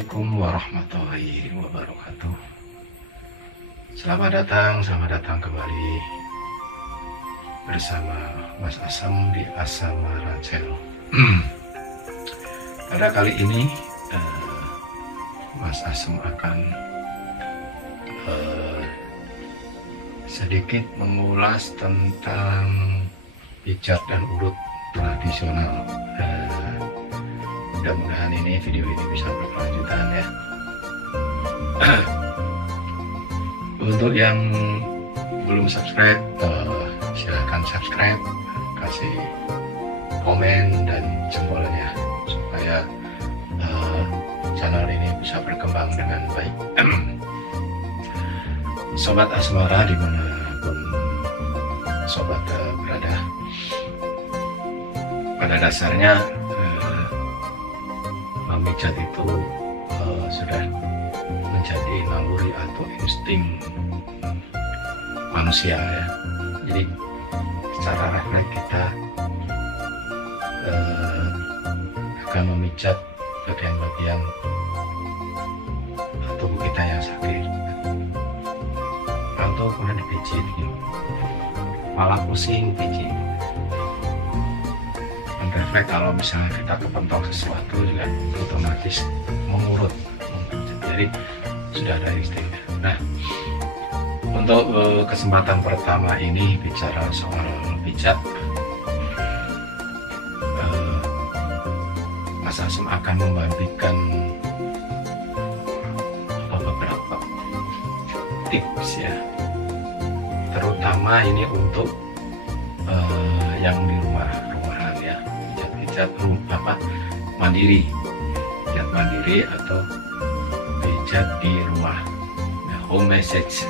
Assalamualaikum warahmatullahi wabarakatuh. Selamat datang kembali bersama Mas Asam di Asamara Channel. Pada kali ini Mas Asam akan sedikit mengulas tentang pijat dan urut tradisional. Mudah-mudahan video ini bisa berkelanjutan ya. Untuk yang belum subscribe, silahkan subscribe, kasih komen dan jempolnya supaya channel ini bisa berkembang dengan baik. Sobat Asmara dimanapun sobat berada, pada dasarnya memijat itu sudah menjadi naluri atau insting manusia ya. Jadi secara refleks kita akan memijat bagian-bagian tubuh kita yang sakit atau kemudian dipijit gitu. Malah pusing pijit. Refleks kalau misalnya kita kepentok sesuatu juga otomatis mengurut. Jadi sudah ada instingnya. Nah, untuk kesempatan pertama ini bicara soal pijat, Mas Asam akan membagikan beberapa tips ya, terutama ini untuk yang di rumahan ya, pijat mandiri, pijat mandiri atau pijat di rumah, home message.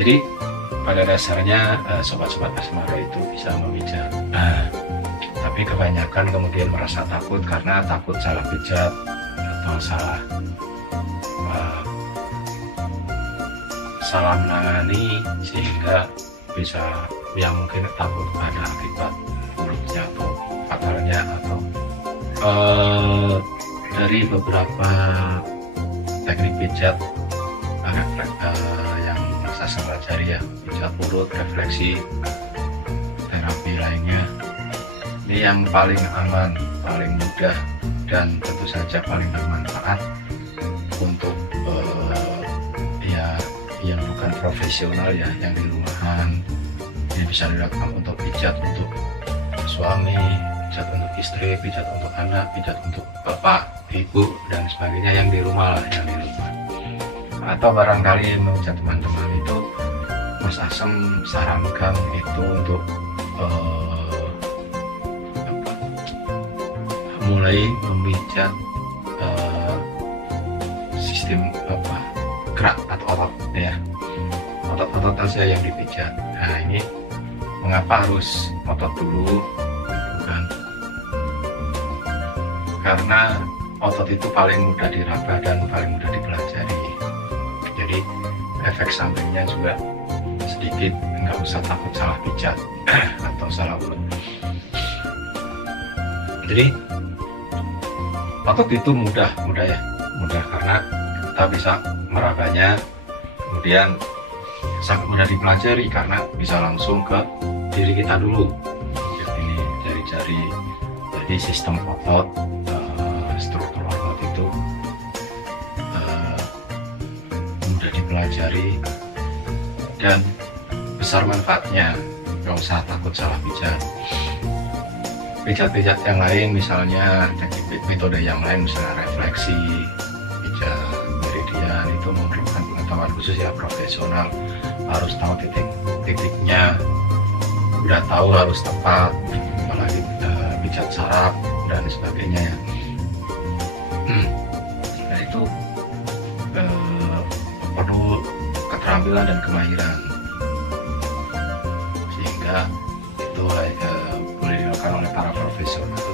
Jadi pada dasarnya sobat-sobat Asmara itu bisa memijat, tapi kebanyakan kemudian merasa takut karena takut salah pijat atau salah menangani, sehingga bisa mungkin takut ada akibat buruknya atau fatalnya, atau dari beberapa teknik pijat yang saya pelajari ya, pijat urut, refleksi, terapi lainnya, ini yang paling aman, paling mudah, dan tentu saja paling bermanfaat untuk yang bukan profesional ya, yang di rumahan. Ini bisa dilakukan untuk pijat untuk suami, pijat untuk istri, pijat untuk anak, pijat untuk bapak, ibu, dan sebagainya yang di rumah lah, yang di rumah. Atau barangkali menurut teman-teman itu Mas Asam sarankan itu untuk mulai memijat sistem gerak atau otot ya, otot-otot saja yang dipijat. Nah, ini mengapa harus otot dulu? Bukan karena otot itu paling mudah diraba dan paling mudah dipelajari. Jadi efek sampingnya juga sedikit, nggak usah takut salah pijat atau salah urut. Jadi otot itu mudah ya, mudah karena kita bisa merabanya, kemudian sangat mudah dipelajari karena bisa langsung ke diri kita dulu. Ini jari-jari, jadi sistem otot, struktur otot itu mudah dipelajari dan besar manfaatnya. Nggak usah takut salah pijat. Pijat-pijat yang lain, misalnya teknik metode yang lain, misalnya refleksi, pijat meridian, itu memerlukan pengetahuan khusus ya, profesional, harus tahu titiknya, udah tahu harus tepat, apalagi pijat saraf dan sebagainya ya. Nah, itu perlu keterampilan dan kemahiran, sehingga itu boleh dilakukan oleh para profesional.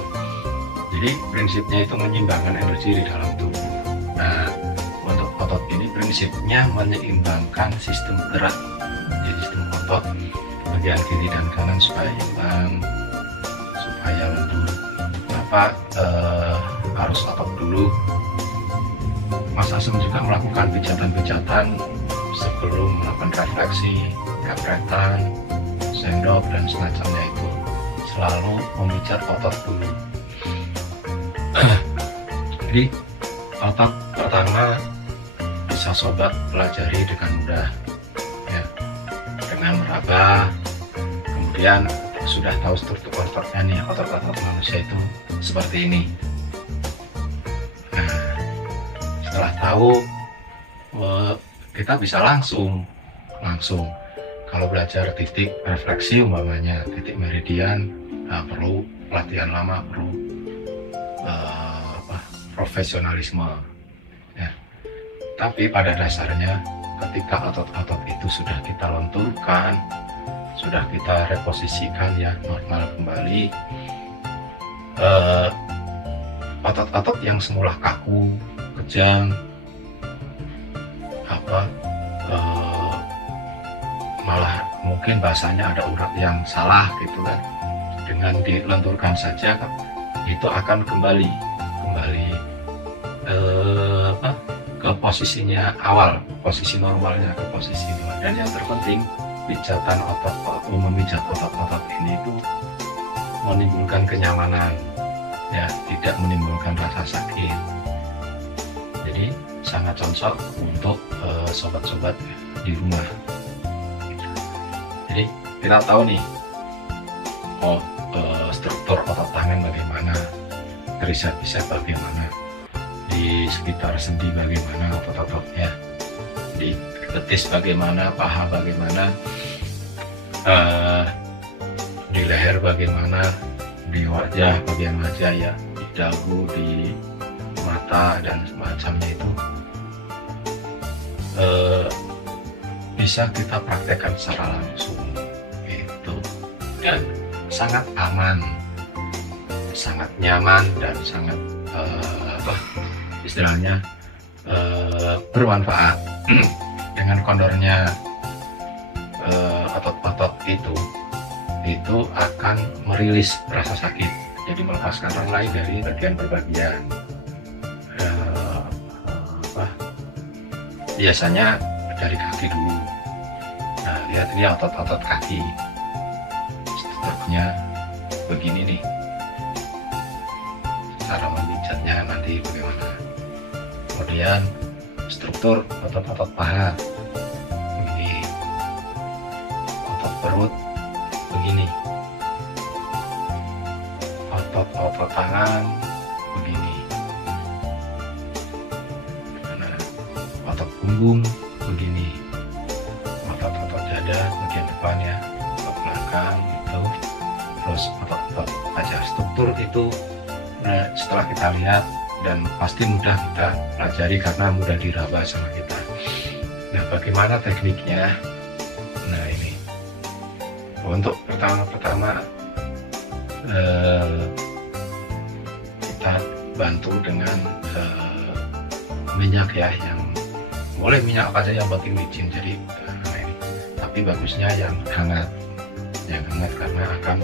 Jadi prinsipnya itu menyeimbangkan energi di dalam tubuh. Nah, untuk otot ini prinsipnya menyeimbangkan sistem gerak, jadi sistem otot bagian kiri dan kanan supaya imbang, supaya lentur. harus otot dulu. Mas Asem juga melakukan pijatan-pijatan sebelum melakukan refleksi, kapretan, sendok dan semacamnya itu. Selalu memijat otot dulu. Jadi otot pertama bisa sobat pelajari dengan mudah, ya, dengan meraba. Kemudian sudah tahu struktur ototnya nih, otot-otot manusia itu seperti ini. Nah, setelah tahu, kita bisa langsung kalau belajar titik refleksi umpamanya, titik meridian, perlu pelatihan lama, perlu profesionalisme, ya. Tapi pada dasarnya ketika otot-otot itu sudah kita lenturkan, sudah kita reposisikan ya normal kembali, otot-otot yang semula kaku, kejang, malah mungkin bahasanya ada urat yang salah gitu kan, dengan dilenturkan saja itu akan kembali ke posisinya awal, posisi normalnya, ke posisi normal. Dan yang terpenting, pijatan memijat otot-otot ini itu menimbulkan kenyamanan, ya, tidak menimbulkan rasa sakit. Jadi sangat cocok untuk sobat-sobat di rumah. Jadi kita tahu nih, struktur otot tangan bagaimana, tricep bagaimana, di sekitar sendi bagaimana otot-ototnya, di betis bagaimana, paha bagaimana, di leher bagaimana, di wajah, bagian wajah ya, di dagu, di mata dan semacamnya itu bisa kita praktekkan secara langsung itu, dan sangat aman, sangat nyaman, dan sangat istilahnya bermanfaat. Dengan kondornya otot-otot itu akan merilis rasa sakit, jadi melepaskan orang lain dari bagian per bagian. Biasanya dari kaki dulu. Nah, lihat ini otot-otot kaki, strukturnya begini nih, cara memijatnya nanti bagaimana. Kemudian struktur otot-otot paha begini, otot perut begini, otot-otot tangan begini, nah, otot punggung begini, otot-otot dada bagian depan ya, otot belakang itu, terus otot-otot wajah. Struktur itu, nah, setelah kita lihat, dan pasti mudah kita pelajari karena mudah diraba sama kita. Nah, bagaimana tekniknya? Nah, ini untuk pertama-tama kita bantu dengan minyak ya, yang boleh minyak apa saja yang penting licin. Jadi ini, tapi bagusnya yang hangat karena akan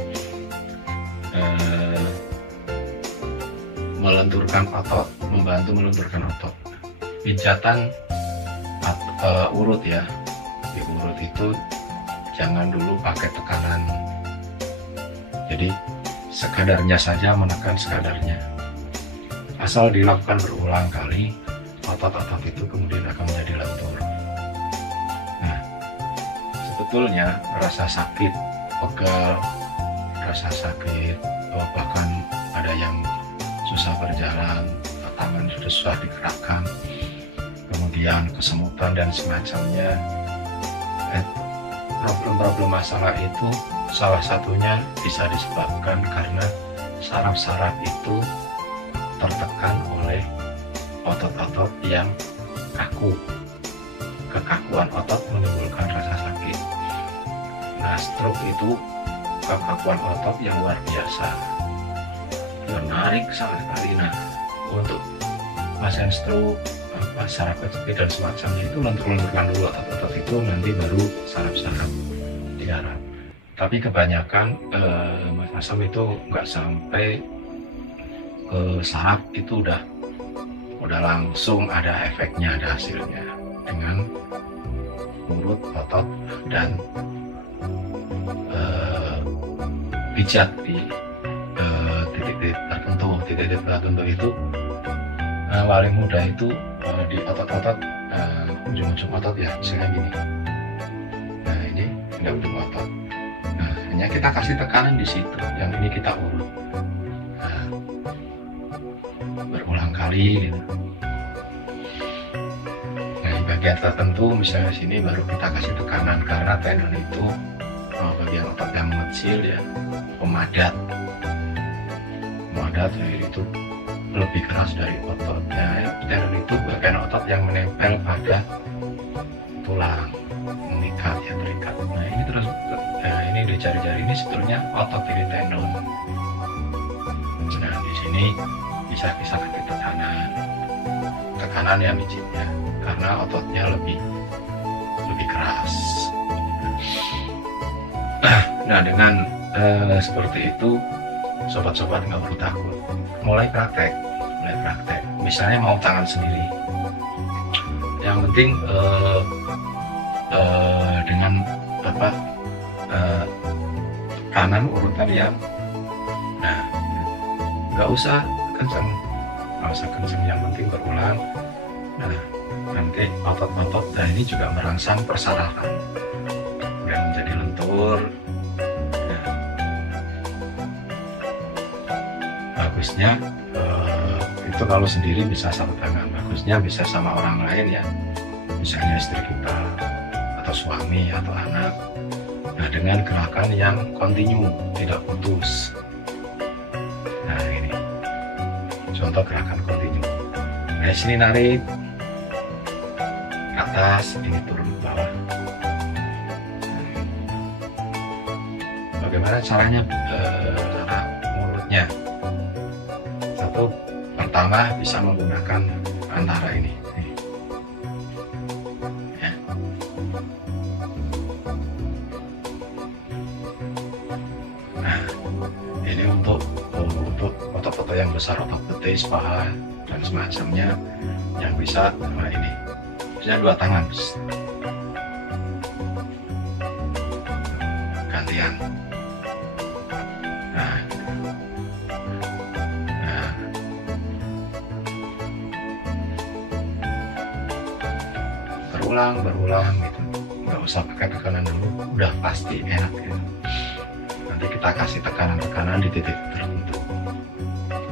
melenturkan otot, membantu melenturkan otot. Pijatan urut ya, di urut itu jangan dulu pakai tekanan, jadi sekadarnya saja, menekan sekadarnya. Asal dilakukan berulang kali, otot-otot itu kemudian akan menjadi lentur. Nah, sebetulnya rasa sakit, pegal, rasa sakit, bahkan ada yang susah berjalan, tangan sudah susah digerakkan, kemudian kesemutan dan semacamnya, problem-problem masalah itu salah satunya bisa disebabkan karena saraf-saraf itu tertekan oleh otot-otot yang kaku. Kekakuan otot menimbulkan rasa sakit. Nah, stroke itu kekakuan otot yang luar biasa, menarik sangat sekali. Nah, untuk pasien stroke, saraf kejepit dan semacamnya itu lentur-lenturkan dulu otot-otot itu, nanti baru saraf-saraf digarap. Tapi kebanyakan Mas Asam itu nggak sampai ke saraf itu udah langsung ada efeknya, ada hasilnya dengan urut, otot, dan pijat di titik-titik tertentu. Titik-titik tertentu itu paling mudah itu di otot-otot, ujung-ujung otot ya, misalnya gini. Nah ini ujung otot. Nah hanya kita kasih tekanan di situ, yang ini kita urut. Nah, berulang kali gitu. Nah di bagian tertentu misalnya sini baru kita kasih tekanan, karena tendon itu bagian otot yang mengecil ya, pemadat itu lebih keras dari ototnya. Tendon itu bagian otot yang menempel pada tulang, mengikat ya, terikat. Nah ini terus, ini di jari-jari ini sebetulnya otot ini tendon. Nah di sini bisa kasih tekanan yang bijinya, karena ototnya lebih keras. Nah dengan seperti itu, sobat-sobat nggak perlu takut. Mulai praktek. Misalnya mau tangan sendiri, yang penting dengan kanan urutan yang, nah nggak usah kenceng, yang penting berulang. Nah nanti otot-otot, dan ini juga merangsang persarafan dan menjadi lentur. Nah, bagusnya itu kalau sendiri bisa sama tangan, bagusnya bisa sama orang lain ya, misalnya istri kita atau suami atau anak. Nah dengan gerakan yang kontinu, tidak putus. Nah ini contoh gerakan kontinu. Nah sini narik ke atas, ini turun ke bawah. Bagaimana caranya? Cara mulutnya. Satu, pertama bisa menggunakan antara ini. Ya. Nah, ini untuk otot-otot yang besar, otot betis, paha, dan semacamnya, yang bisa ini. Bisa 2 tangan. Gantian. berulang gitu, nggak usah pakai tekanan dulu, udah pasti enak gitu. Nanti kita kasih tekanan di titik tertentu.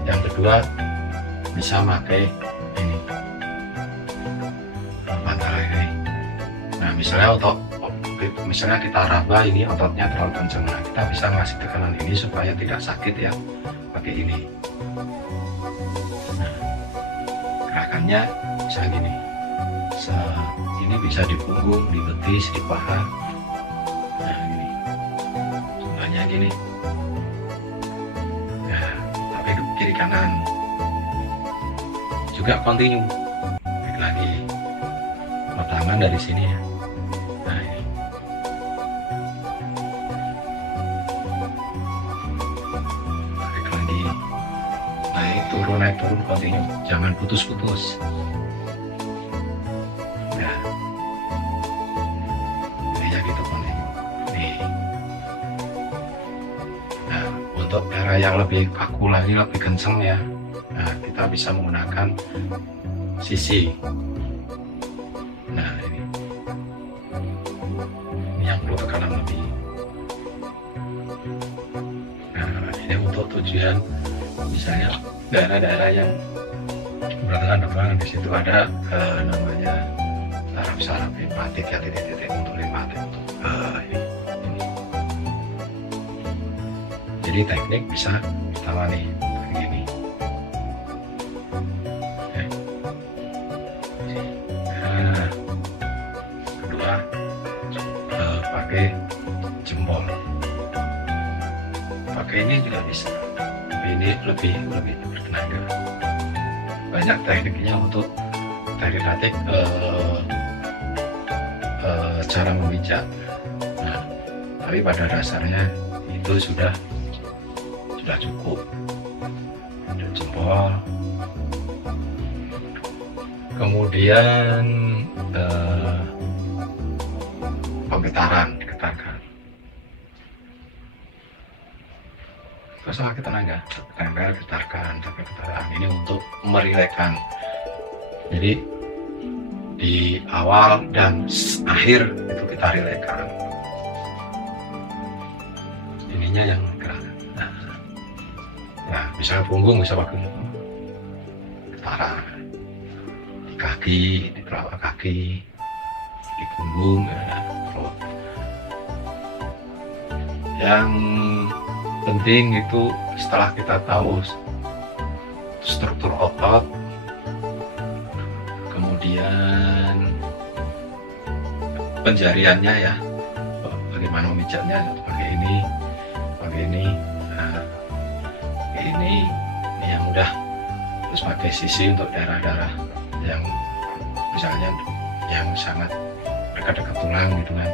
Yang kedua, bisa pakai ini, bantal ini. Nah misalnya kita raba ini ototnya terlalu kencang, nah kita bisa ngasih tekanan ini supaya tidak sakit ya, pakai ini. Nah gerakannya bisa gini. Ini bisa di punggung, di betis, di paha. Nah ini contohnya gini. Nah tapi kiri kanan juga kontinu. Baik lagi, tangan dari sini ya. Nah ini tarik lagi, naik turun kontinu, jangan putus-putus. Untuk daerah yang lebih kaku lagi, lebih kenceng ya, nah kita bisa menggunakan sisi. Nah ini yang perlu tekanan lebih. Nah ini untuk tujuan misalnya daerah-daerah yang berarti depan, di situ ada namanya saraf limpatik ya, titik-titik untuk limpatik untuk ini. Jadi teknik bisa pertama nih begini. Nah, kedua pakai jempol. Pakai ini juga bisa, tapi ini lebih bertenaga. Banyak tekniknya untuk teknik cara memijat. Nah, tapi pada dasarnya itu sudah cukup. jempol, kemudian pemgetaran, digetarkan. Terus sakit tenaga, getarkan, sampai getaran. Ini untuk merilekkan. Jadi di awal dan akhir itu kita rilekkan. Ininya yang gerak. Nah, misalnya punggung bisa pakai getaran. Di kaki, di telapak kaki, di punggung, ya. Yang penting itu setelah kita tahu struktur otot, kemudian penjariannya ya, bagaimana memijatnya, pakai ini, nah, ini yang udah, terus pakai sisi untuk daerah-daerah yang misalnya yang sangat dekat-dekat tulang gitu kan.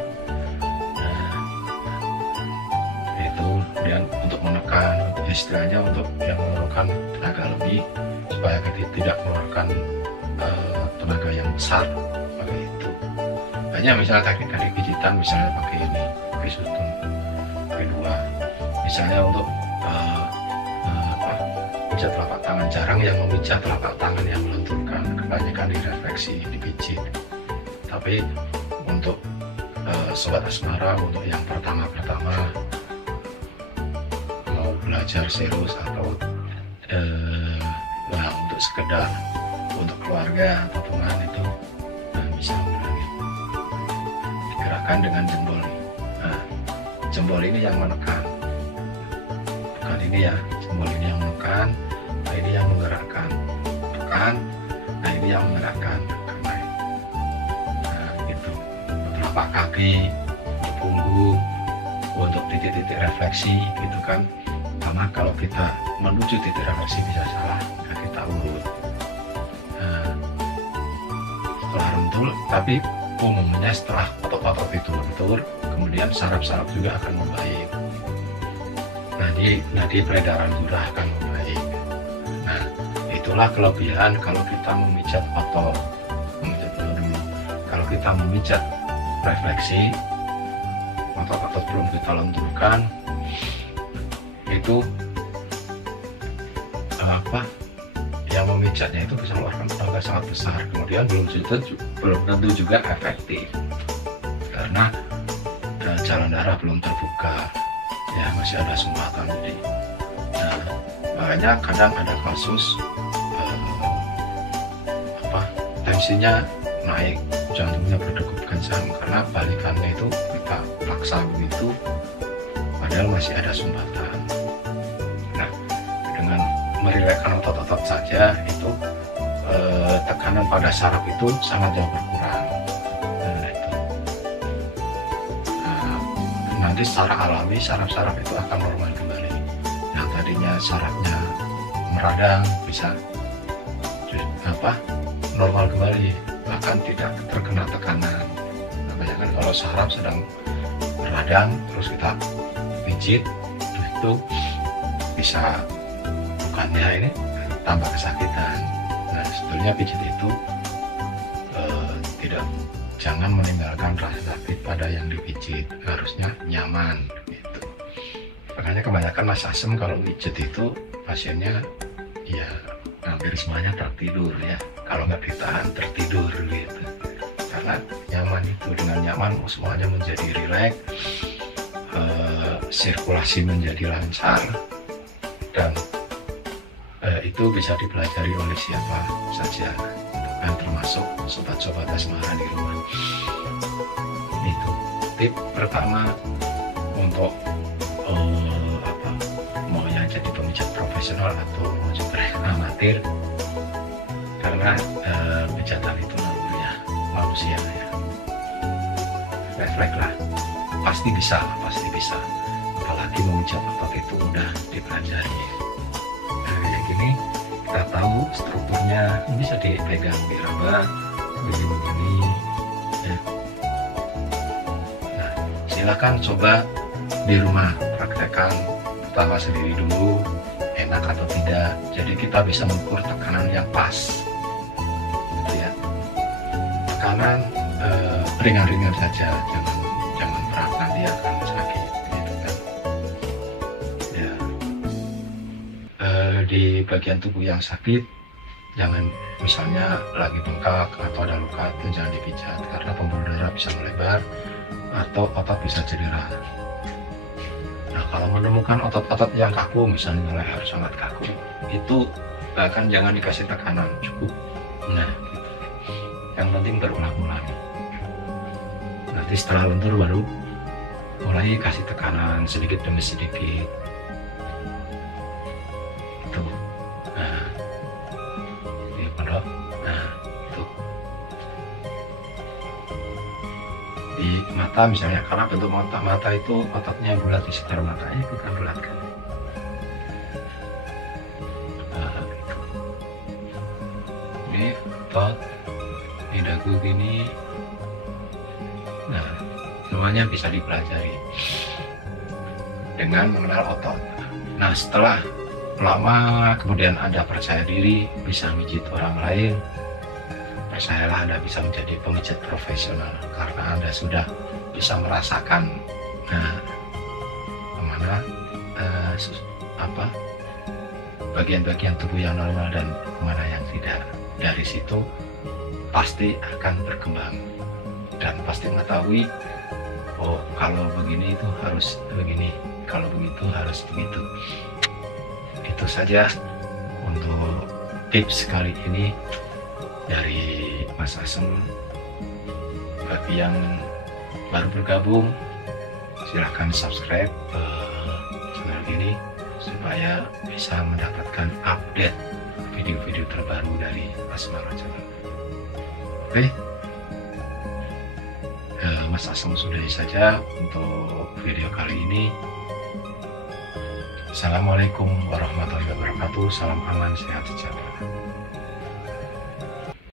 Kemudian untuk menekan, istilahnya untuk yang mengeluarkan tenaga lebih supaya kita tidak mengeluarkan tenaga yang besar, pakai itu. Banyak misalnya teknik-teknik pijitan, misalnya pakai ini, pakai sutun, pakai dua. Misalnya untuk pijat telapak tangan, jarang yang memijat telapak tangan yang melenturkan, kebanyakan direfleksi, dipijit. Tapi untuk sobat asmara, untuk yang pertama-pertama belajar serius atau nah, untuk sekedar untuk keluarga atau teman itu bisa mengulangi, digerakkan dengan jempol. Nah, jempol ini yang menekan, bukan ini ya, jempol ini yang menekan, nah ini yang menggerakkan, tekan, nah ini yang menggerakkan, nah itu telapak kaki, untuk punggung, untuk titik-titik refleksi gitu kan. Karena kalau kita menuju titik refleksi bisa salah, nah kita urut. Nah, setelah rentul, tapi umumnya setelah otot-otot itu lentur, kemudian saraf-saraf juga akan membaik. Nadi peredaran darah akan membaik. Nah, itulah kelebihan kalau kita memijat otot. Kalau kita memijat refleksi, otot-otot belum kita lenturkan, itu yang memijatnya itu bisa mengeluarkan tenaga sangat besar, kemudian belum tentu juga efektif karena jalan darah belum terbuka ya, masih ada sumbatan. Jadi makanya kadang ada kasus tensinya naik, jantungnya berdegup kencang karena balikannya itu kita paksa begitu padahal masih ada sumbatan. Merilekkan otot-otot saja itu tekanan pada saraf itu sangat jauh berkurang. Nanti secara alami saraf-saraf itu akan normal kembali. Yang tadinya sarafnya meradang bisa normal kembali, bahkan tidak terkena tekanan. Nah, bayangkan kalau saraf sedang meradang terus kita pijit, itu bisa bukannya ini tambah kesakitan. Nah, sebetulnya pijit itu jangan meninggalkan rasa sakit pada yang dipijit, harusnya nyaman gitu. Makanya kebanyakan mas asem kalau pijit itu pasiennya ya hampir semuanya tertidur ya, kalau nggak ditahan tertidur gitu, karena nyaman itu. Dengan nyaman semuanya menjadi rileks, sirkulasi menjadi lancar, dan itu bisa dipelajari oleh siapa saja, kan termasuk sobat-sobat asmara di rumah. Itu tip pertama untuk mau yang jadi pemijat profesional atau mau juga amatir, karena pijatan itu namanya manusia ya, refleks lah, pasti bisa, apalagi memijat otot itu udah dipelajari. Kayak gini kita tahu strukturnya, bisa dipegang di raba begini ya. Nah, silakan coba di rumah praktekkan pertama sendiri dulu, enak atau tidak. Jadi kita bisa mengukur tekanan yang pas, gitu ya. Tekanan ringan-ringan saja, jangan berat, nanti akan sakit, gitu kan. Ya, di bagian tubuh yang sakit, jangan, misalnya lagi bengkak atau ada luka, itu jangan dipijat karena pembuluh darah bisa melebar atau otot bisa cedera. Nah, kalau menemukan otot-otot yang kaku, misalnya leher sangat kaku, itu bahkan jangan dikasih tekanan, cukup. Nah, gitu. Yang penting berulang-ulang. Nanti setelah lentur baru mulai kasih tekanan sedikit demi sedikit. Itu. Nah, ini pondok. Nah, itu. Di mata misalnya, karena bentuk mata itu ototnya bulat di sekitar matanya, kita bulatkan. Nah, gitu. Ini otot, ini dagu gini. Nah, semuanya bisa dipelajari dengan mengenal otot. Nah, setelah lama kemudian Anda percaya diri, bisa mijit orang lain, percayalah Anda bisa menjadi pemijat profesional karena Anda sudah bisa merasakan kemana bagian-bagian tubuh yang normal dan kemana yang tidak. Dari situ pasti akan berkembang dan pasti mengetahui, oh kalau begini itu harus begini, kalau begitu harus begitu. Itu saja untuk tips kali ini dari Mas Asem. Bagi yang baru bergabung, silahkan subscribe channel ini supaya bisa mendapatkan update video-video terbaru dari Asmara Channel. Oke, Mas Asem sudahi saja untuk video kali ini. Assalamualaikum warahmatullahi wabarakatuh. Salam aman, sehat sejahtera.